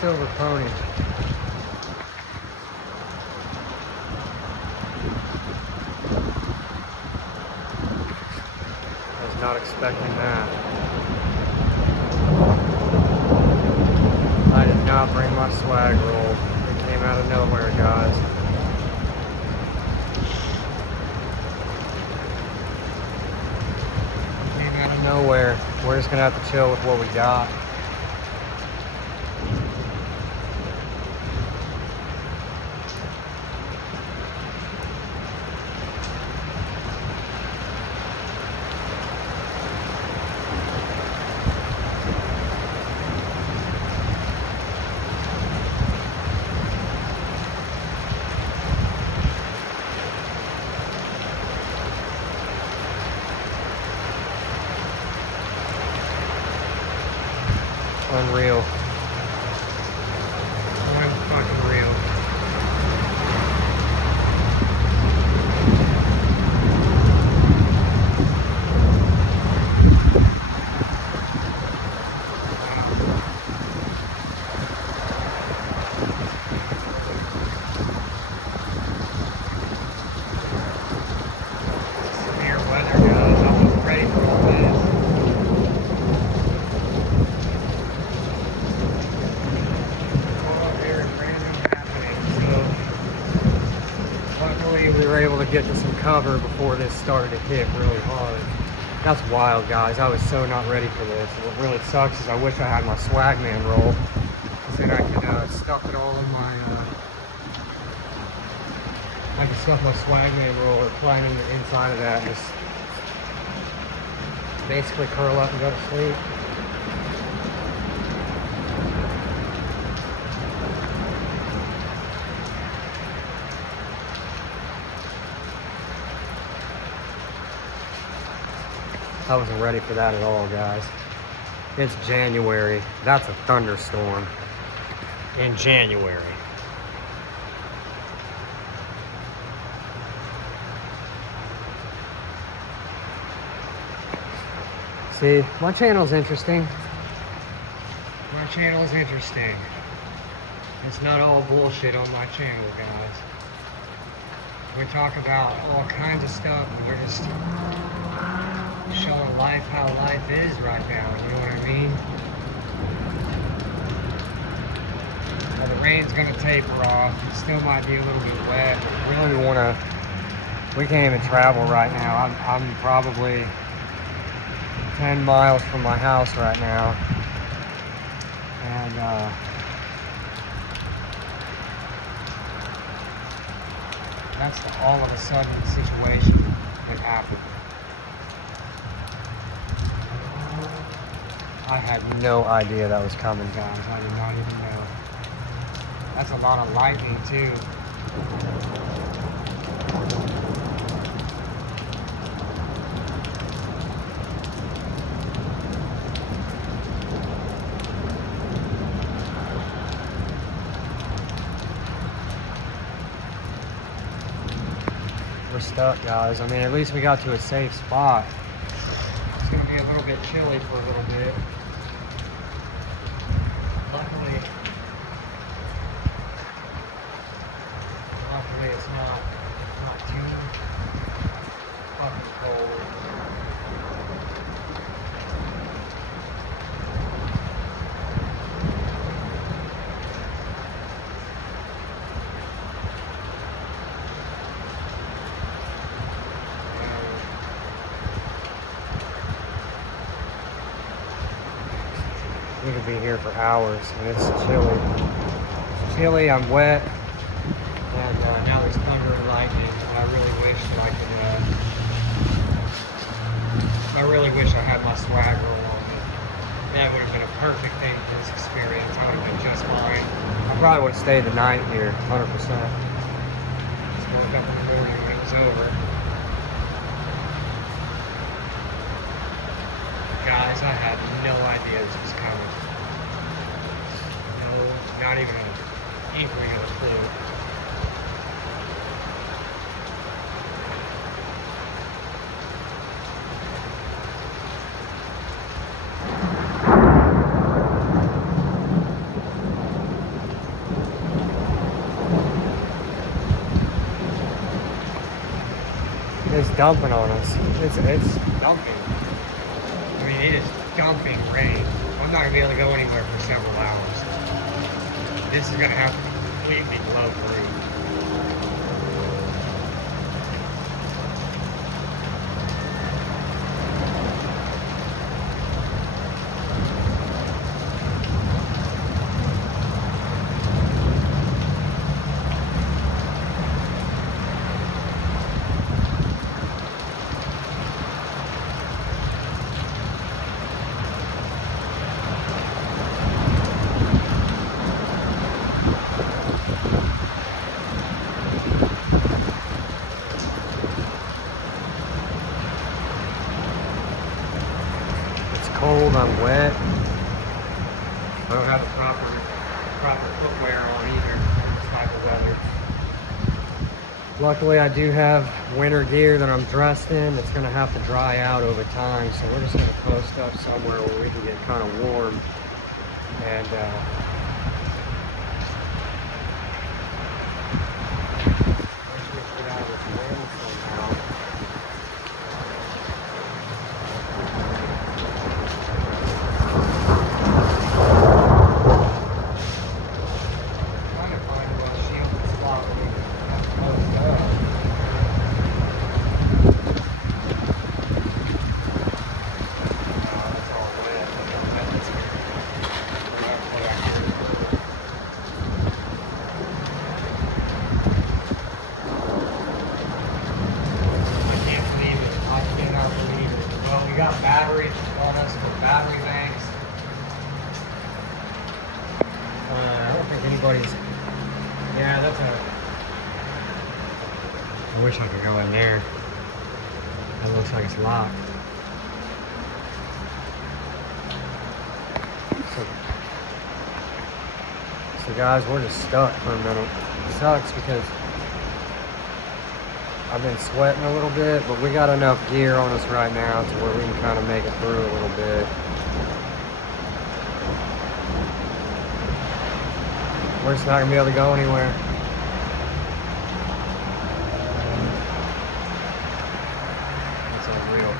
silver pony. I was not expecting that. I did not bring my Swagroll. It came out of nowhere, guys. It came out of nowhere. We're just gonna have to chill with what we got. Unreal. Unfucking real. Severe weather, guys. I wasn't ready for all this. We were able to get to some cover before this started to hit really hard. That's wild, guys. I was so not ready for this. What really sucks is I wish I had my Swagman roll, because then I could stuff it all in my I could stuff my Swagman roll or climb in the inside of that and just basically curl up and go to sleep. I wasn't ready for that at all, guys. It's January. That's a thunderstorm in January. See, my channel's interesting. My channel's interesting. It's not all bullshit on my channel, guys. We talk about all kinds of stuff. We're just showing life how life is right now, you know what I mean? Well, the rain's gonna taper off. It still might be a little bit wet. We can't even travel right now. I'm probably 10 miles from my house right now. And that's the all of a sudden situation that happened. I had no idea that was coming, guys. I did not even know. That's a lot of lightning, too. We're stuck, guys. I mean, at least we got to a safe spot. It's going to be a little bit chilly for a little bit. Luckily it's not too fucking cold. We could be here for hours, and it's chilly. Chilly, I'm wet, and now there's thunder and lightning. And I really wish that I could. I really wish I had my Swagroll on me. That would have been a perfect thing for this experience. I would have been just fine. I probably would have stayed the night here, 100%. Just woke up in the morning when it was over. Guys, I had no idea this was coming. No, not even an inkling of a clue. dumping on us. It's dumping. I mean, it is dumping rain. I'm not gonna be able to go anywhere for several hours. This is gonna have to completely blow through. Cold, I'm wet. I don't have the proper footwear on either this type of weather. Luckily, I do have winter gear that I'm dressed in. It's gonna have to dry out over time, so we're just gonna post up somewhere where we can get kind of warm and let's just get out of this wind somehow. We got batteries on us for battery banks. I don't think anybody's. Yeah, that's a. I wish I could go in there. That looks like it's locked. So guys, we're just stuck for a minute. It sucks because I've been sweating a little bit, but we got enough gear on us right now to where we can kind of make it through a little bit. We're just not gonna be able to go anywhere. That's unreal.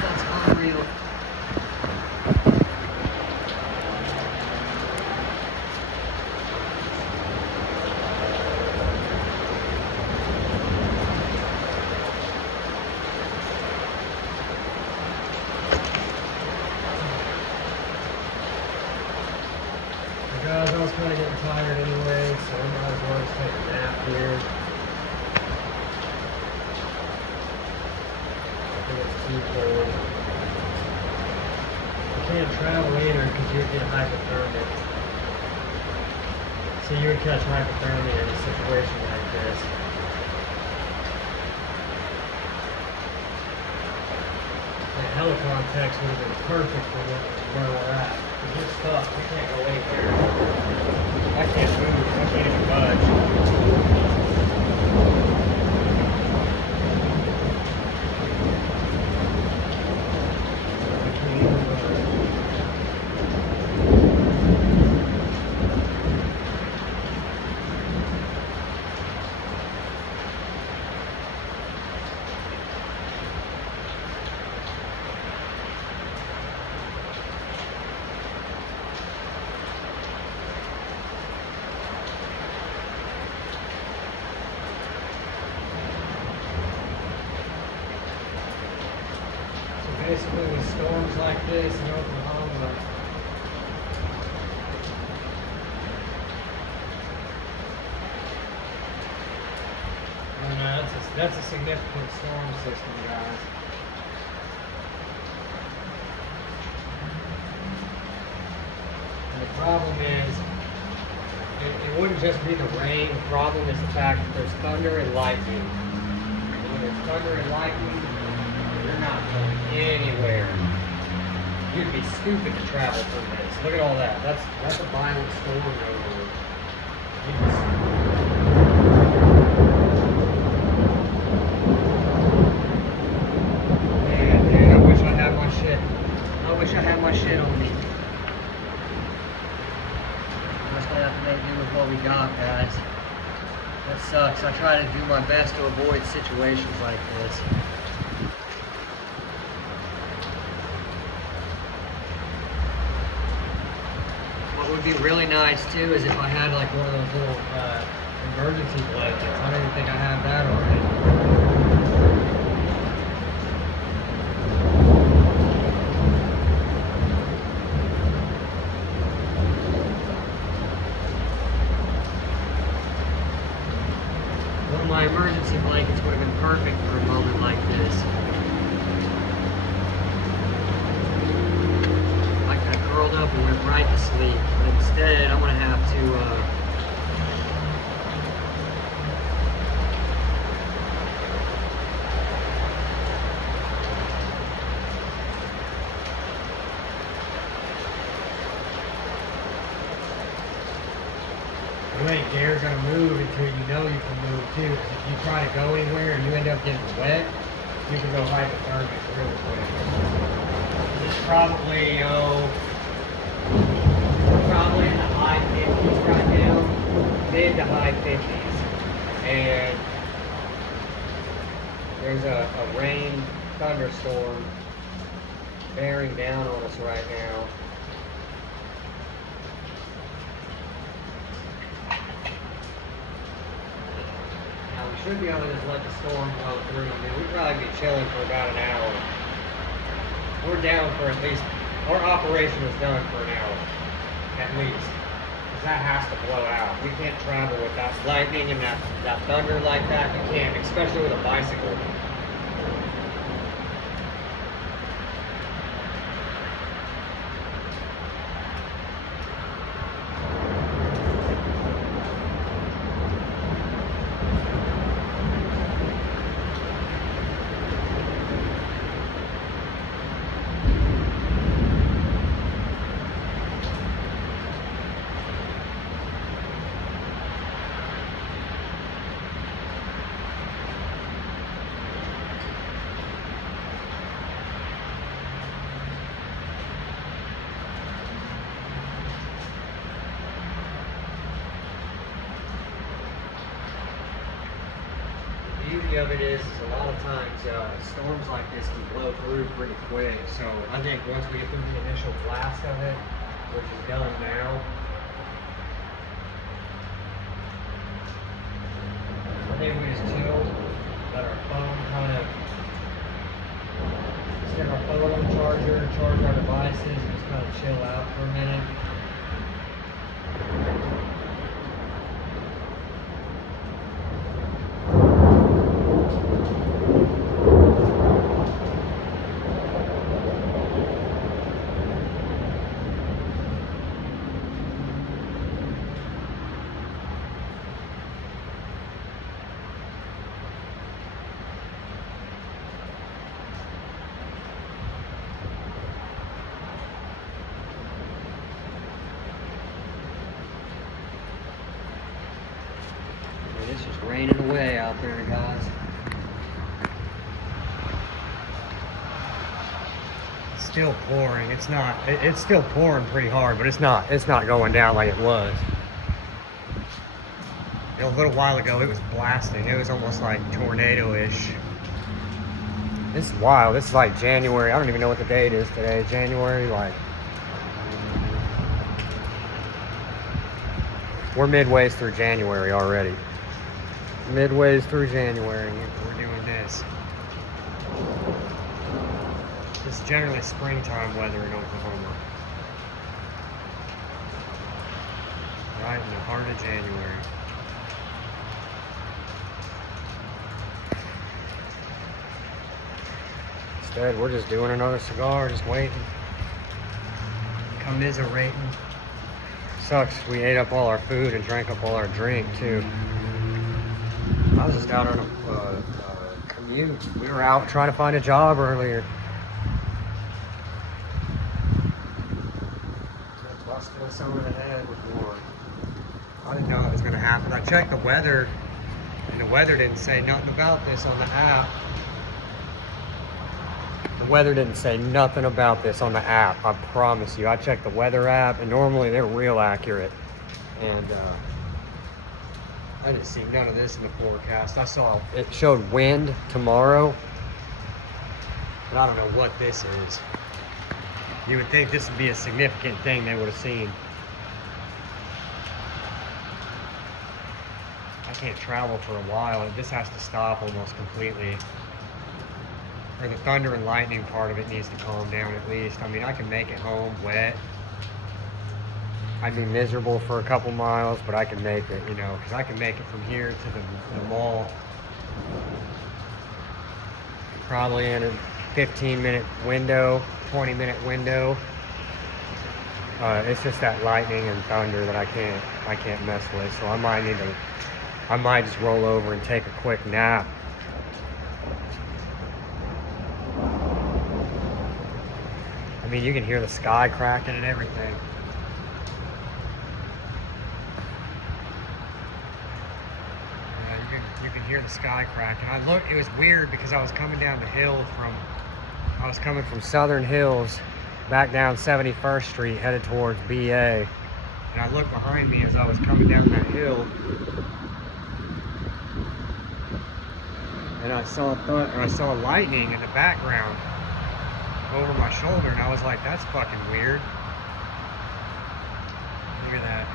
That's unreal. Guys, I was kind of getting tired anyway, so I might as well just take a nap here. I think it's too cold. You can't travel either because you would get hypothermic. So you would catch hypothermia in a situation like this. The helicon text would have been perfect for where we're at. We're stuck. We can't go anywhere. I can't move. I can't even budge. Basically, with storms like this in Oklahoma, that's a significant storm system, guys. And the problem is, it wouldn't just be the rain. The problem is the fact that there's thunder and lightning. And when there's thunder and lightning, you're not going anywhere. You'd be stupid to travel through this. Look at all that. That's a violent storm over. Man, dude, I wish I had my shit. I wish I had my shit on me. Just gonna have to make do with what we got, guys. That sucks. I try to do my best to avoid situations like this. What would be really nice too is if I had like one of those little emergency blankets. I don't even think I have that already. My emergency blankets would have been perfect for a moment like this. I could have curled up and went right to sleep. But instead, I'm going to have to you ain't dare gonna move until you know you can move too. If you try to go anywhere and you end up getting wet, you can go hypothermic real quick. It's probably in the high 50s right now, mid to high 50s, and there's a rain thunderstorm bearing down on us right now. Should be able to just let the storm blow through. I mean, we'd probably be chilling for about an hour. We're down for at least, our operation is done for an hour, at least. Because that has to blow out. We can't travel with that lightning and that thunder like that. You can't, especially with a bicycle. The beauty of it is a lot of times storms like this can blow through pretty quick. So I think once we get through the initial blast of it, which is done now, I think we just chill, let our phone kind of stick our phone on the charger, charge our devices, and just kind of chill out for a minute. It's just raining away out there, guys. It's still pouring. It's still pouring pretty hard, but it's not going down like it was. You know, a little while ago, it was blasting. It was almost like tornado-ish. This is wild. This is like January. I don't even know what the date is today. January, like. We're midways through January already. Midways through January, we're doing this. It's generally springtime weather in Oklahoma. Right in the heart of January. Instead, we're just doing another cigar, just waiting. Commiserating. Sucks, we ate up all our food and drank up all our drink, too. I was just out on a commute. We were out trying to find a job earlier. Busted us over the head with one. I didn't know that was going to happen. I checked the weather, and the weather didn't say nothing about this on the app. The weather didn't say nothing about this on the app, I promise you. I checked the weather app, and normally they're real accurate. And I didn't see none of this in the forecast. I saw it showed wind tomorrow, but I don't know what this is. You would think this would be a significant thing they would have seen. I can't travel for a while. This has to stop almost completely. Or the thunder and lightning part of it needs to calm down at least. I mean, I can make it home wet. I'd be miserable for a couple miles, but I can make it, you know, because I can make it from here to the mall probably in a 15-minute window, 20-minute window. It's just that lightning and thunder that I can't mess with. So I might just roll over and take a quick nap. I mean, you can hear the sky cracking and everything. You can hear the sky cracking. It was weird because I was coming down the hill I was coming from Southern Hills back down 71st Street headed towards BA. And I looked behind me as I was coming down that hill. And I saw lightning in the background over my shoulder, and I was like, that's fucking weird. Look at that.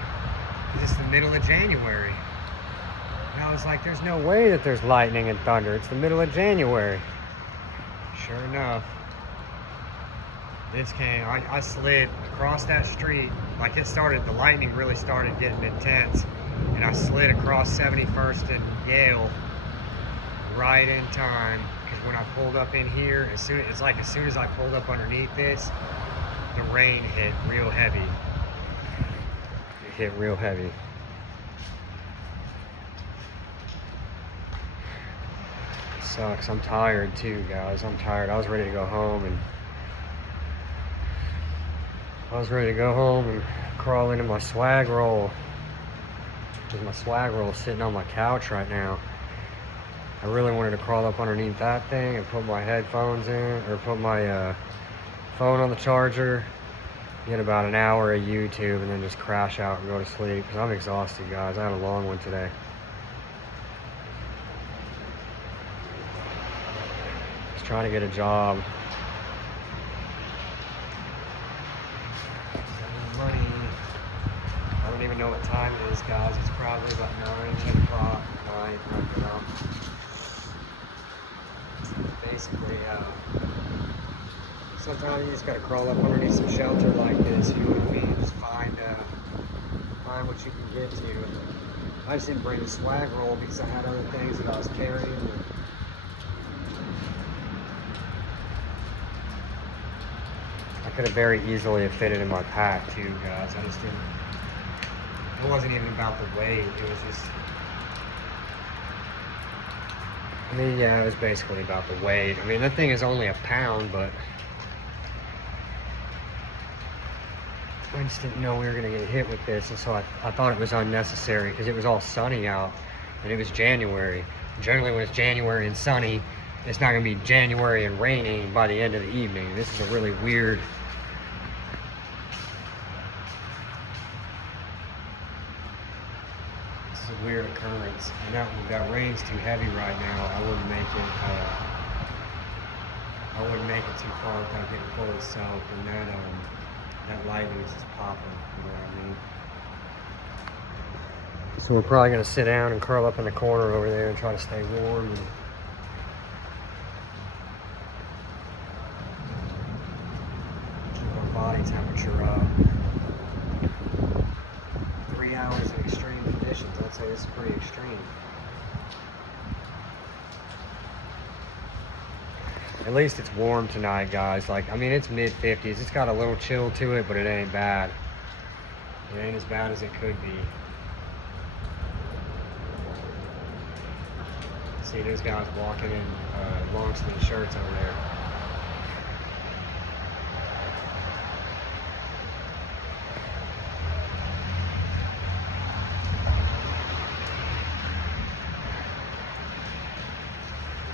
It's the middle of January. And I was like, there's no way that there's lightning and thunder. It's the middle of January. Sure enough, this came. I slid across that street. Like the lightning really started getting intense. And I slid across 71st and Yale right in time. Because when I pulled up in here, as soon as I pulled up underneath this, the rain hit real heavy. It hit real heavy. Sucks. I'm tired too, guys. I'm tired. I was ready to go home and crawl into my Swagroll. Because my Swagroll's sitting on my couch right now. I really wanted to crawl up underneath that thing and put my headphones in, or put my phone on the charger, get about an hour of YouTube, and then just crash out and go to sleep. Because I'm exhausted, guys. I had a long one today. Trying to get a job. Money. I don't even know what time it is, guys. It's probably about 10 o'clock at night. You know. Basically, sometimes you just gotta crawl up underneath some shelter like this. You know what I mean? Just find what you can get to. I just didn't bring the Swagroll because I had other things that I was carrying. I could have very easily have fit it in my pack too, guys. I just didn't. It wasn't even about the weight. It was just. I mean, yeah, it was basically about the weight. I mean, that thing is only a pound, but I just didn't know we were gonna get hit with this, and so I thought it was unnecessary because it was all sunny out, and it was January. Generally, when it's January and sunny, it's not gonna be January and raining by the end of the evening. This is a really weird. Weird occurrence. And that rain's too heavy right now. I wouldn't make it too far without getting fully soaked, and that lightning is just popping, you know what I mean? So we're probably gonna sit down and curl up in the corner over there and try to stay warm and keep our body temperature up. 3 hours of extreme conditions. I'd say this is pretty extreme. At least it's warm tonight, guys. Like, I mean, it's mid-50s. It's got a little chill to it, but it ain't bad. It ain't as bad as it could be. See, those guys walking in long sleeve shirts over there.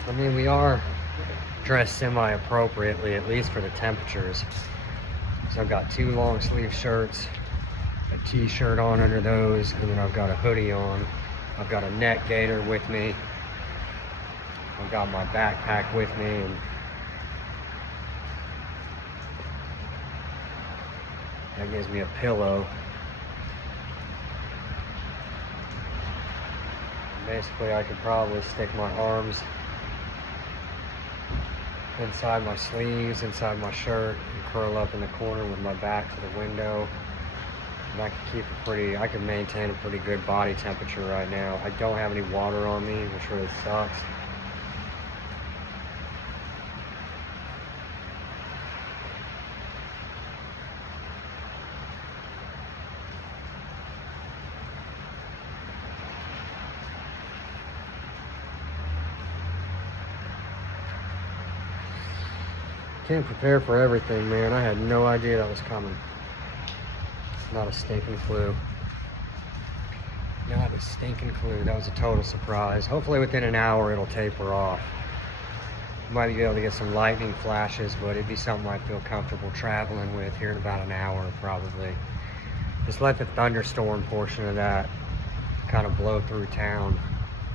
I mean, we are dressed semi-appropriately, at least for the temperatures. So I've got 2 long sleeve shirts, a t-shirt on under those, and then I've got a hoodie on. I've got a net gator with me. I've got my backpack with me, and that gives me a pillow. Basically, I could probably stick my arms inside my sleeves, inside my shirt, and curl up in the corner with my back to the window. And I can maintain a pretty good body temperature right now. I don't have any water on me, which really sucks. Can't prepare for everything, man. I had no idea that was coming. Not a stinking clue. Not a stinking clue. That was a total surprise. Hopefully within an hour it'll taper off. Might be able to get some lightning flashes, but it'd be something I'd feel comfortable traveling with here in about an hour probably. Just let the thunderstorm portion of that kind of blow through town.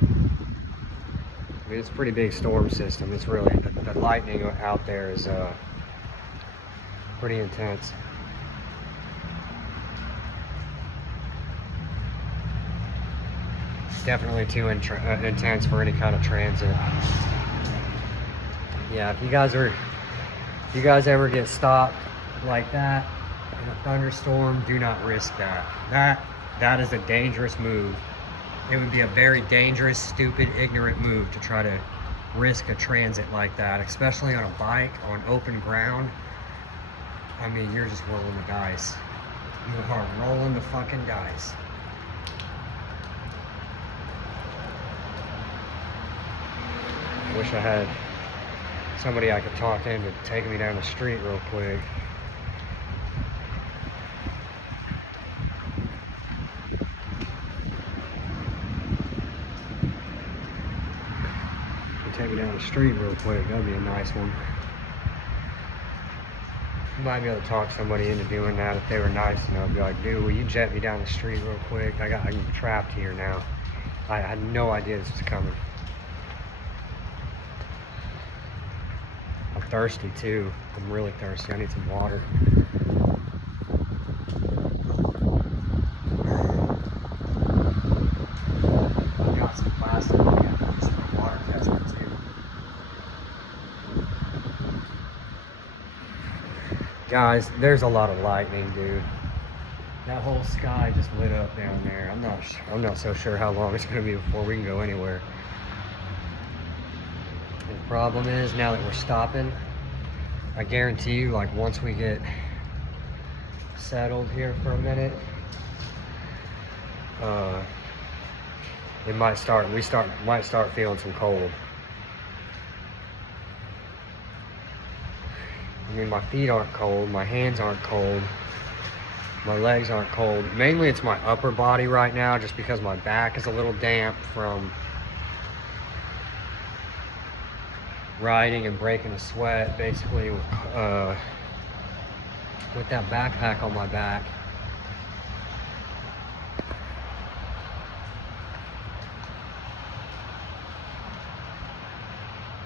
I mean, it's a pretty big storm system. It's really, the lightning out there is pretty intense. Definitely too intense for any kind of transit. Yeah, if you guys ever get stopped like that in a thunderstorm, do not risk that. That is a dangerous move. It would be a very dangerous, stupid, ignorant move to try to risk a transit like that, especially on a bike, on open ground. I mean, you're just rolling the dice. You are rolling the fucking dice. Wish I had somebody I could talk into taking me down the street real quick. Take me down the street real quick. That'd be a nice one. Might be able to talk somebody into doing that if they were nice enough. Be like, dude, will you jet me down the street real quick? I'm trapped here now. I had no idea this was coming. I'm thirsty too. I'm really thirsty. I need some water. I've got some plastic. Some water tester too. Guys, there's a lot of lightning, dude. That whole sky just lit up down there. I'm not so sure how long it's gonna be before we can go anywhere. The problem is, now that we're stopping, I guarantee you, like, once we get settled here for a minute, we might start feeling some cold. I mean, my feet aren't cold, my hands aren't cold, my legs aren't cold. Mainly it's my upper body right now, just because my back is a little damp from riding and breaking a sweat, basically, with that backpack on my back.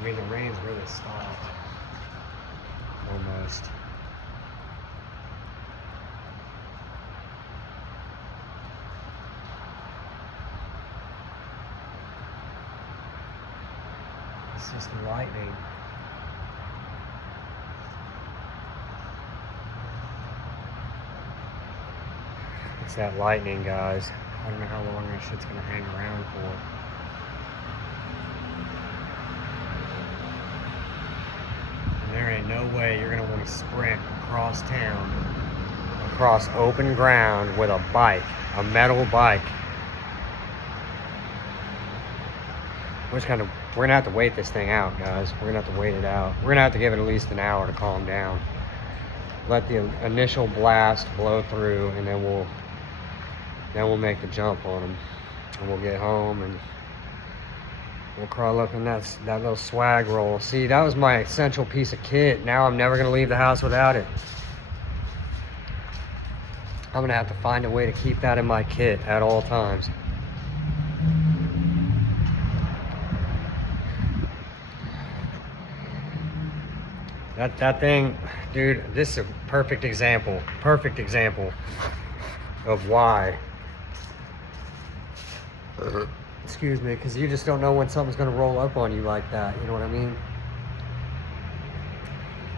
I mean, the rain's really stopped. Almost. It's just the lightning. It's that lightning, guys. I don't know how long that shit's gonna hang around for. And there ain't no way you're gonna want to sprint across town, across open ground with a bike, a metal bike. We're gonna have to wait this thing out, guys. We're gonna have to wait it out. We're gonna have to give it at least an hour to calm down. Let the initial blast blow through, and then we'll make the jump on them. And we'll get home and we'll crawl up in that little Swagroll. See, that was my essential piece of kit. Now I'm never gonna leave the house without it. I'm gonna have to find a way to keep that in my kit at all times. That thing, dude, this is a perfect example of why. Excuse me, because you just don't know when something's gonna roll up on you like that, you know what I mean?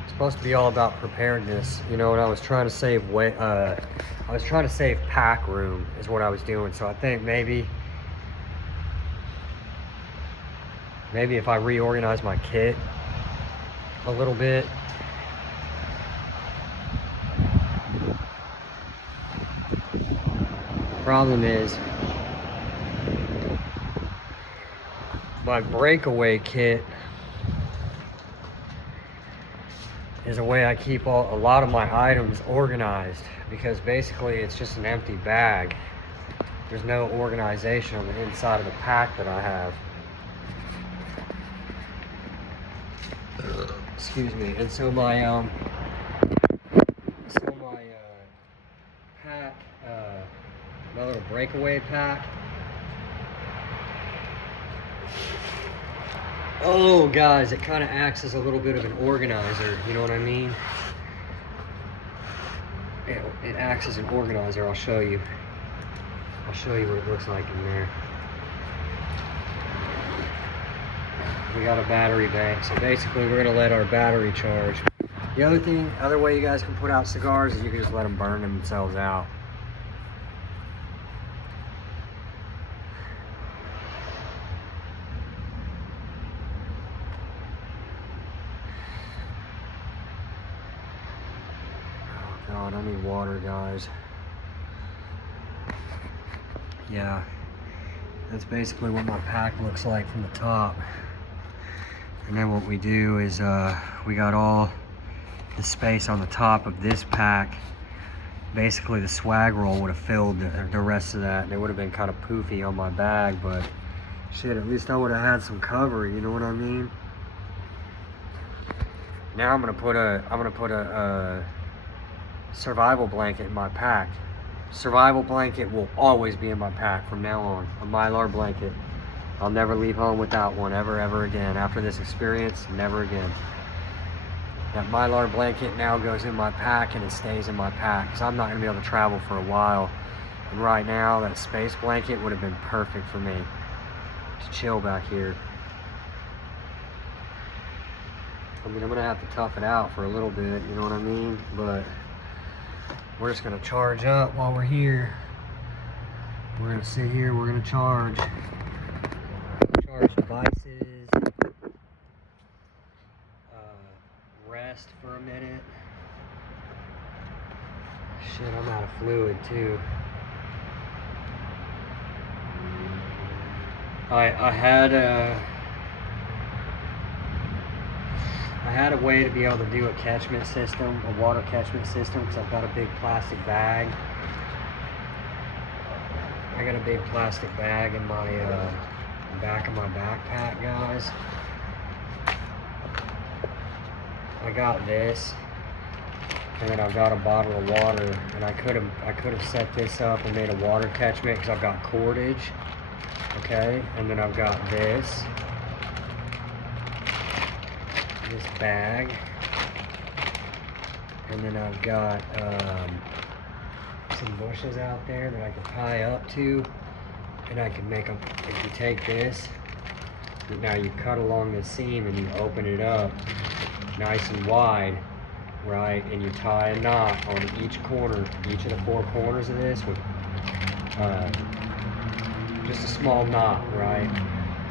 It's supposed to be all about preparedness, you know, and I was trying to save weight, I was trying to save pack room is what I was doing, so I think maybe if I reorganize my kit a little bit. Problem is, my breakaway kit is a way I keep a lot of my items organized, because basically it's just an empty bag. There's no organization on the inside of the pack that I have. Excuse me. And so my pack, my little breakaway pack. Oh, guys, it kind of acts as a little bit of an organizer. You know what I mean? It acts as an organizer. I'll show you. I'll show you what it looks like in there. We got a battery bank, so basically we're gonna let our battery charge. The other way you guys can put out cigars is you can just let them burn themselves out. Oh God, I need water, guys. Yeah, that's basically what my pack looks like from the top. And then what we do is we got all the space on the top of this pack. Basically the Swagroll would have filled the rest of that, and it would have been kind of poofy on my bag, but shit, at least I would have had some cover, you know what I mean? Now I'm gonna put a survival blanket in my pack. Survival blanket will always be in my pack from now on. A Mylar blanket. I'll never leave home without one, ever again. After this experience, never again. That Mylar blanket now goes in my pack, and it stays in my pack, because I'm not going to be able to travel for a while. And right now, that space blanket would have been perfect for me to chill back here. I mean, I'm going to have to tough it out for a little bit, you know what I mean? But we're just going to charge up while we're here. We're going to sit here, we're going to charge devices, rest for a minute. Shit, I'm out of fluid too. I had a way to be able to do a catchment system, a water catchment system, because I've got a big plastic bag. I got a big plastic bag in my back of my backpack, guys. I got this, and then I've got a bottle of water, and I could have set this up and made a water catchment because I've got cordage, okay? And then I've got this bag, and then I've got some bushes out there that I can tie up to. And I can make them, if you take this, now you cut along the seam and you open it up nice and wide, right? And you tie a knot on each corner, each of the four corners of this with just a small knot, right?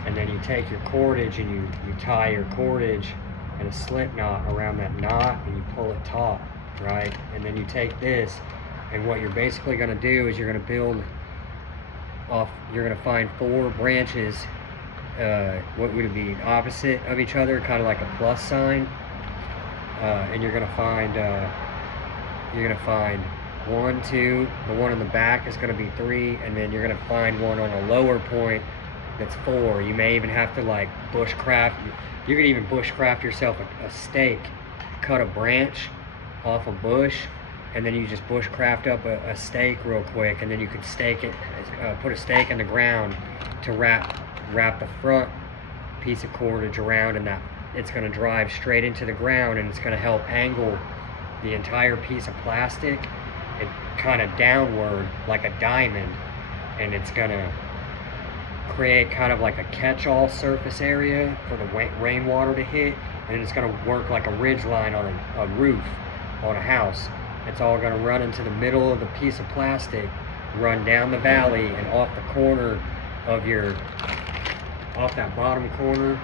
And then you take your cordage and you tie your cordage and a slip knot around that knot, and you pull it taut, right? And then you take this, and what you're basically gonna do is you're gonna build off, you're going to find four branches, what would it be, opposite of each other, kind of like a plus sign, and you're going to find 1, 2, the one in the back is going to be 3, and then you're going to find one on a lower point that's 4. You may even have to like bushcraft, you could even bushcraft yourself a stake, cut a branch off a bush, and then you just bushcraft up a stake real quick, and then you can stake it, put a stake in the ground to wrap the front piece of cordage around, and that it's going to drive straight into the ground, and it's going to help angle the entire piece of plastic and kind of downward like a diamond, and it's going to create kind of like a catch-all surface area for the rainwater to hit, and it's going to work like a ridge line on a roof on a house. It's all going to run into the middle of the piece of plastic, run down the valley and off the corner of off that bottom corner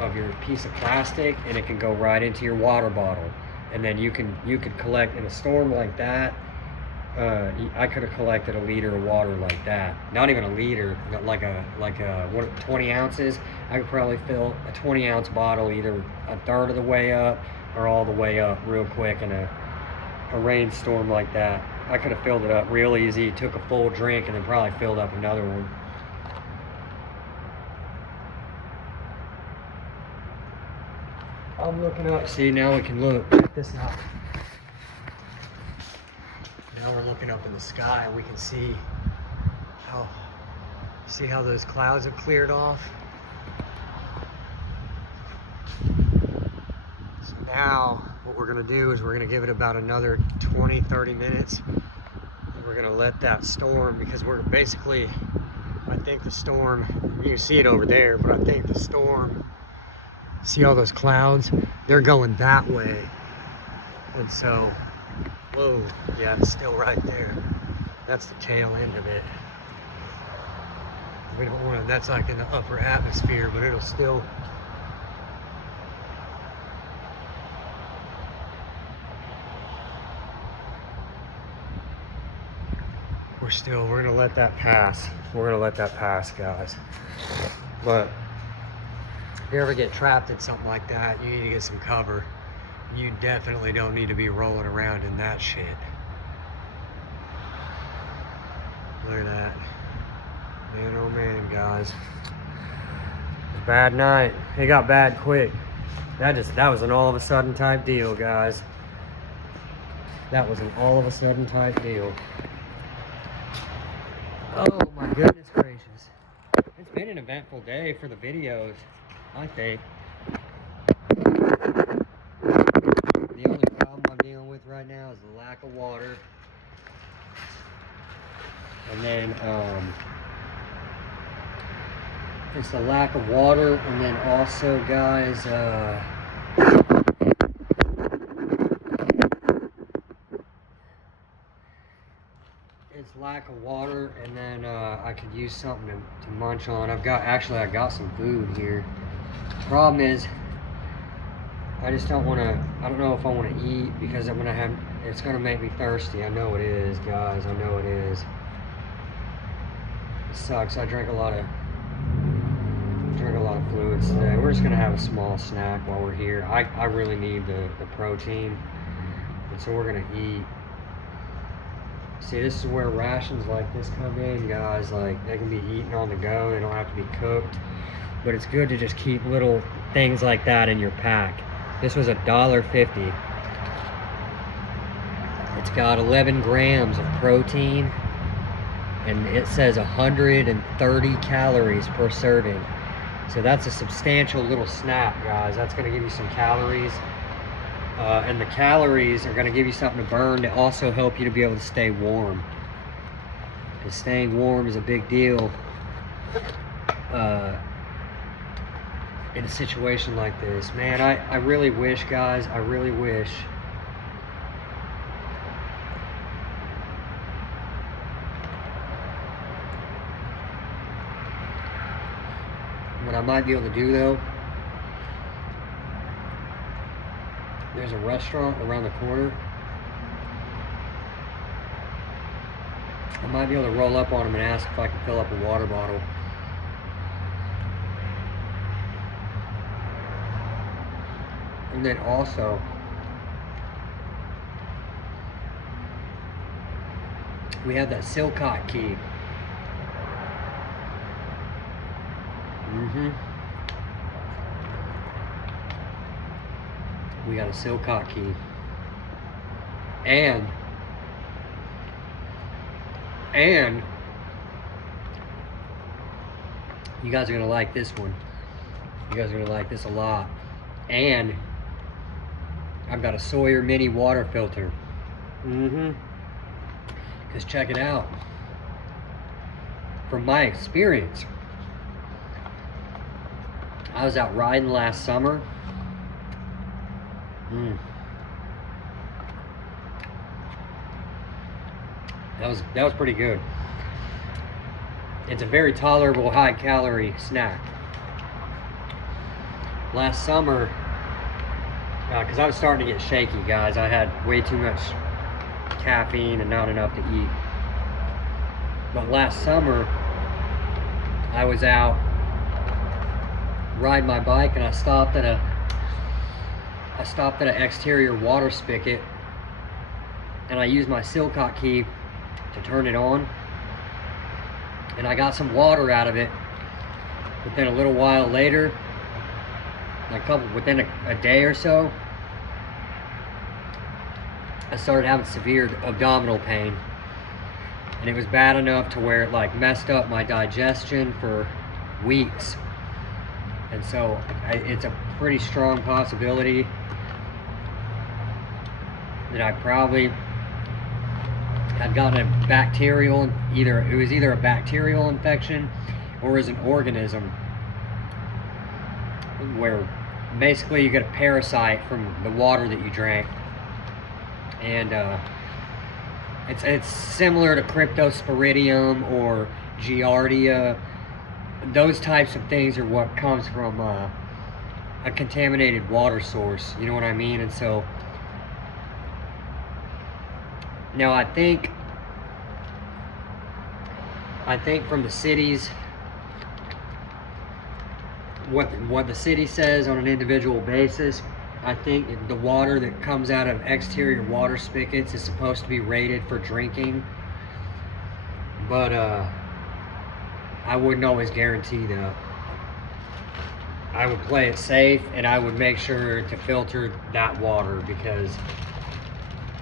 of your piece of plastic, and it can go right into your water bottle. And then you could collect in a storm like that. I could have collected a liter of water like that. Not even a liter, but like a 20 ounces. I could probably fill a 20-ounce bottle either a third of the way up or all the way up real quick in a rainstorm like that. I could have filled it up real easy, took a full drink, and then probably filled up another one. I'm looking up. See, now we can look. Check this out. Now we're looking up in the sky, and we can see how those clouds have cleared off. So now what we're gonna do is we're gonna give it about another 20-30 minutes, and we're gonna let that storm, because we're basically, I think the storm, you can see it over there, but I think the storm, see all those clouds? They're going that way. And so, whoa, yeah, it's still right there. That's the tail end of it. We don't want to, that's like in the upper atmosphere, but it'll still, we're gonna let that pass. We're gonna let that pass, guys. But if you ever get trapped in something like that, you need to get some cover. You definitely don't need to be rolling around in that shit. Look at that. Man, oh man, guys. A bad night. It got bad quick. That was an all of a sudden type deal, guys. That was an all of a sudden type deal. Oh my goodness gracious. It's been an eventful day for the videos, I think. The only problem I'm dealing with right now is the lack of water. And then, it's the lack of water, and then also, guys, it's lack of water, and then I could use something to munch on. I got some food here. Problem is, I just don't want to, I don't know if I want to eat, because it's going to make me thirsty. I know it is, guys. I know it is. It sucks. I drank a lot of fluids today. We're just going to have a small snack while we're here. I really need the protein, and so we're going to eat. See, this is where rations like this come in, guys. Like, they can be eaten on the go. They don't have to be cooked. But it's good to just keep little things like that in your pack. This was $1.50. It's got 11 grams of protein, and it says 130 calories per serving. So that's a substantial little snack, guys. That's going to give you some calories. And the calories are going to give you something to burn to also help you to be able to stay warm. Because staying warm is a big deal in a situation like this. Man, I really wish, guys, I really wish what I might be able to do, though, there's a restaurant around the corner. I might be able to roll up on them and ask if I can fill up a water bottle. And then also, we have that Silcott key. We got a Silcott key. And you guys are gonna like this one. You guys are gonna like this a lot. And I've got a Sawyer mini water filter. Because check it out. From my experience, I was out riding last summer. That was pretty good. It's a very tolerable high-calorie snack. Last summer, because I was starting to get shaky, guys. I had way too much caffeine and not enough to eat. But last summer, I was out riding my bike, and I stopped at an exterior water spigot, and I used my Silcock key to turn it on, and I got some water out of it. But then a little while later, within a day or so, I started having severe abdominal pain, and it was bad enough to where it like messed up my digestion for weeks. And so it's a pretty strong possibility that I probably had gotten a bacterial, it was either a bacterial infection or as an organism, where basically you get a parasite from the water that you drank. And it's similar to Cryptosporidium or Giardia. Those types of things are what comes from a contaminated water source, you know what I mean? And so now I think from the cities, what the city says on an individual basis, I think the water that comes out of exterior water spigots is supposed to be rated for drinking, but I wouldn't always guarantee that. I would play it safe, and I would make sure to filter that water, because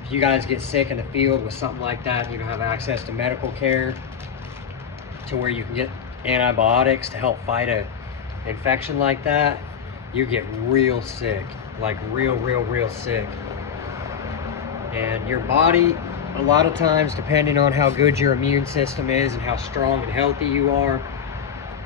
if you guys get sick in the field with something like that, you don't have access to medical care to where you can get antibiotics to help fight a infection like that, you get real sick, like real sick. And your body, a lot of times, depending on how good your immune system is and how strong and healthy you are,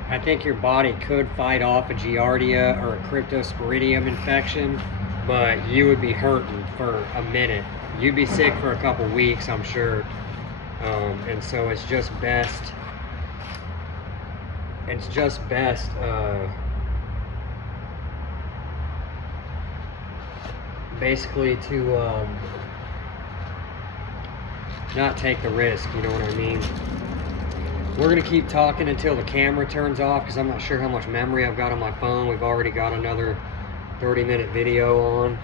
I think your body could fight off a Giardia or a Cryptosporidium infection, but you would be hurting for a minute. You'd be sick for a couple weeks, I'm sure. And so it's just best basically to not take the risk, you know what I mean? We're gonna keep talking until the camera turns off, because I'm not sure how much memory I've got on my phone. We've already got another 30-minute video on,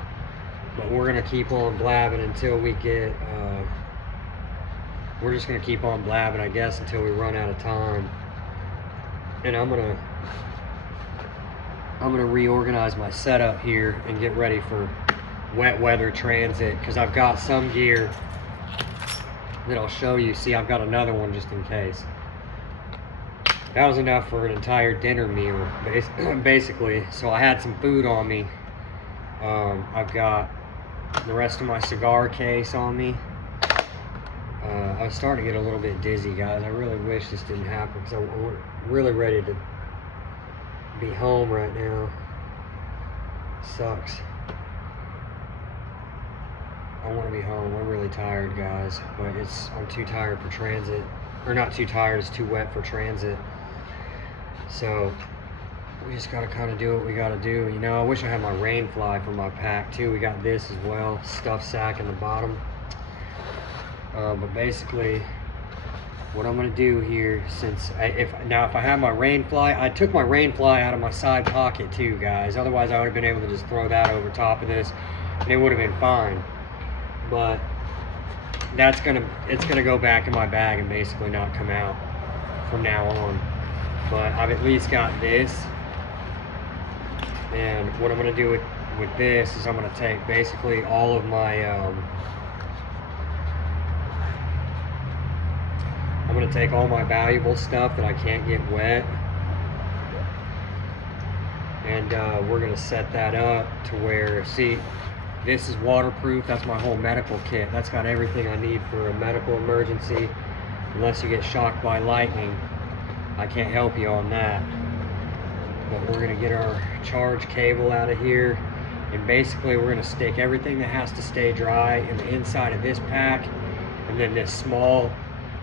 but we're gonna keep on blabbing until we get we're just gonna keep on blabbing, I guess, until we run out of time. And I'm gonna reorganize my setup here and get ready for wet weather transit, because I've got some gear that I'll show you. See, I've got another one just in case. That was enough for an entire dinner meal, basically. So I had some food on me. I've got the rest of my cigar case on me. I was starting to get a little bit dizzy, guys. I really wish this didn't happen, because I'm really ready to be home right now. Sucks. I want to be home. I'm really tired, guys, but I'm too tired for transit. Or not too tired, it's too wet for transit. So we just gotta kind of do what we gotta do. You know, I wish I had my rain fly for my pack too. We got this as well, stuffed sack in the bottom. But basically, what I'm gonna do here, if I have my rain fly, I took my rain fly out of my side pocket too, guys. Otherwise, I would have been able to just throw that over top of this, and it would have been fine. But it's gonna go back in my bag and basically not come out from now on. But I've at least got this, and what I'm gonna do with this is I'm gonna take basically all of my I'm gonna take all my valuable stuff that I can't get wet, and we're gonna set that up to where, see, this is waterproof. That's my whole medical kit. That's got everything I need for a medical emergency. Unless you get shocked by lightning, I can't help you on that. But we're gonna get our charge cable out of here, and basically we're gonna stick everything that has to stay dry in the inside of this pack, and then this small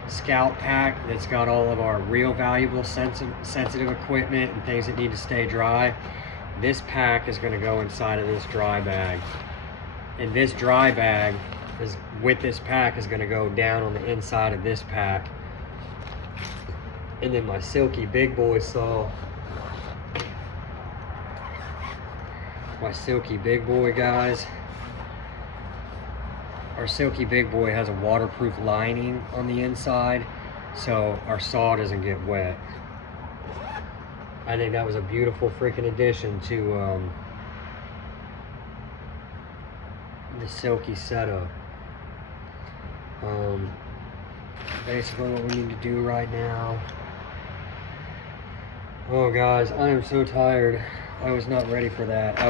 scout pack that's got all of our real valuable sensitive equipment and things that need to stay dry. This pack is gonna go inside of this dry bag. And this dry bag is with this pack is going to go down on the inside of this pack. And then my Silky Big Boy saw, my Silky Big Boy, guys, our Silky Big Boy has a waterproof lining on the inside, so our saw doesn't get wet. I think that was a beautiful freaking addition to the Silky setup. Basically what we need to do right now. Oh guys, I am so tired. I was not ready for that. I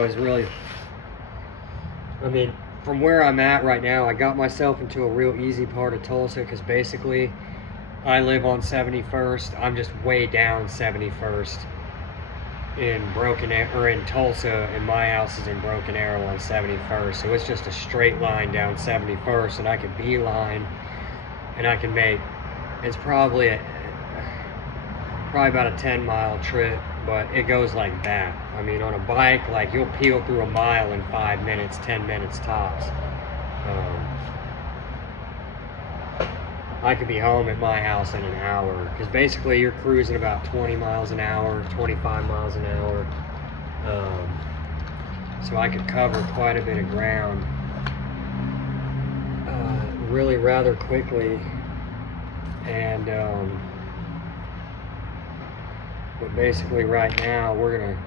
mean, from where I'm at right now, I got myself into a real easy part of Tulsa, because basically I live on 71st. I'm just way down 71st in in Tulsa, and my house is in Broken Arrow on 71st, so it's just a straight line down 71st, and I could beeline, and I can make, it's probably about a 10-mile trip, but it goes like that. I mean, on a bike, like, you'll peel through a mile in 5 minutes, 10 minutes tops. I could be home at my house in an hour, because basically you're cruising about 20 miles an hour, 25 miles an hour. So I could cover quite a bit of ground really rather quickly. And but basically right now we're gonna